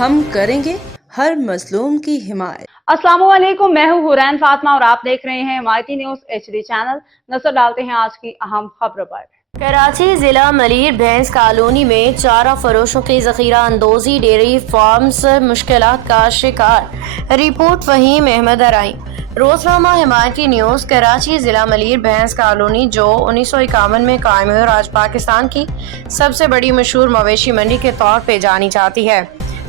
ہم کریں گے ہر مظلوم کی حمایت۔ السلام علیکم، میں ہوں حورین فاطمہ اور آپ دیکھ رہے ہیں MIT نیوز HD چینل۔ نظر ڈالتے ہیں آج کی اہم خبروں پر۔ کراچی ضلع ملیر بھینس کالونی میں چارہ فروشوں کی ذخیرہ اندوزی ڈیری فارمز مشکلات کا شکار۔ رپورٹ فہیم احمد ارائیں۔ روزنامہ MIT نیوز۔ کراچی ضلع ملیر بھینس کالونی جو 1951 میں قائم ہوئی اور آج پاکستان کی سب سے بڑی مشہور مویشی منڈی کے طور پہ جانی جاتی ہے،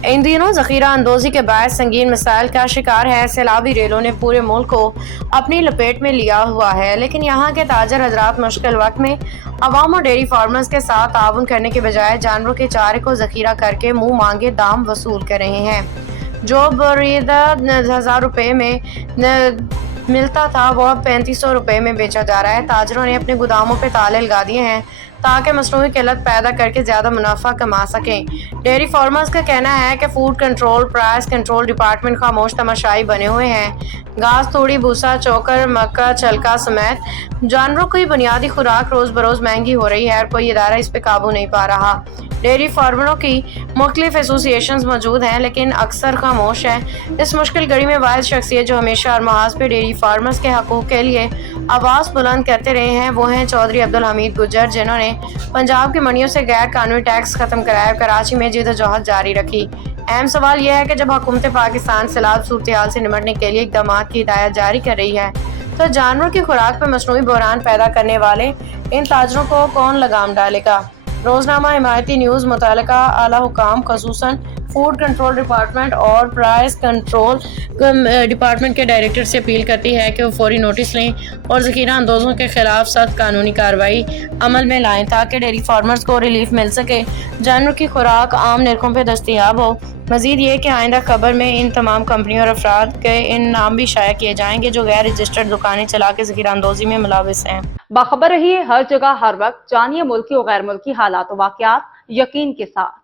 ان دنوں ذخیرہ اندوزی کے باعث سنگین مسائل کا شکار ہے۔ سیلابی ریلوں نے پورے ملک کو اپنی لپیٹ میں لیا ہوا ہے، لیکن یہاں کے تاجر حضرات مشکل وقت میں عوام اور ڈیری فارمرز کے ساتھ تعاون کرنے کے بجائے جانوروں کے چارے کو ذخیرہ کر کے منہ مانگے دام وصول کر رہے ہیں۔ جو بریدہ 1000 روپے میں ملتا تھا وہ اب 3500 روپے میں بیچا جا رہا ہے۔ تاجروں نے اپنے گوداموں پہ تالے لگا دیے ہیں تاکہ مصنوعی قلت پیدا کر کے زیادہ منافع کما سکیں۔ ڈیری فارمرز کا کہنا ہے کہ food control, price control department خاموش تماشائی بنے ہوئے ہیں۔ گھاس، توڑی، بھوسا، چوکر، مکا، چھلکا سمیت جانوروں کی بنیادی خوراک روز بروز مہنگی ہو رہی ہے اور کوئی ادارہ اس پہ قابو نہیں پا رہا۔ ڈیری فارمروں کی مختلف ایسوسی ایشنز موجود ہیں لیکن اکثر خاموش ہیں۔ اس مشکل گھڑی میں واحد شخصیت جو ہمیشہ ہر محاذ پہ ڈیری فارمرز کے حقوق کے لیے آواز بلند کرتے رہے ہیں وہ ہیں چودھری عبدالحمید گجر، جنہوں نے پنجاب کی منڈیوں سے غیر قانونی ٹیکس ختم کرایا اور کراچی میں جدوجہد جاری رکھی۔ اہم سوال یہ ہے کہ جب حکومت پاکستان سیلاب صورتحال سے نمٹنے کے لیے اقدامات کی ہدایت جاری کر رہی ہے تو جانوروں کی خوراک پر مصنوعی بحران پیدا کرنے والے ان تاجروں کو کون لگام ڈالے گا؟ روزنامہ MIT نیوز متعلقہ اعلیٰ حکام خصوصاً فوڈ کنٹرول ڈپارٹمنٹ اور پرائس کنٹرول ڈپارٹمنٹ کے ڈائریکٹر سے اپیل کرتی ہے کہ وہ فوری نوٹس لیں اور ذخیرہ اندوزوں کے خلاف سخت قانونی کارروائی عمل میں لائیں تاکہ ڈیری فارمرز کو ریلیف مل سکے، جانوروں کی خوراک عام نرخوں پہ دستیاب ہو۔ مزید یہ کہ آئندہ خبر میں ان تمام کمپنیوں اور افراد کے ان نام بھی شائع کیے جائیں گے جو غیر رجسٹرڈ دکانیں چلا کے ذخیرہ اندوزی میں ملوث ہیں۔ باخبر رہیے ہر جگہ ہر وقت، جانیے ملکی و غیر ملکی حالات و واقعات یقین کے ساتھ۔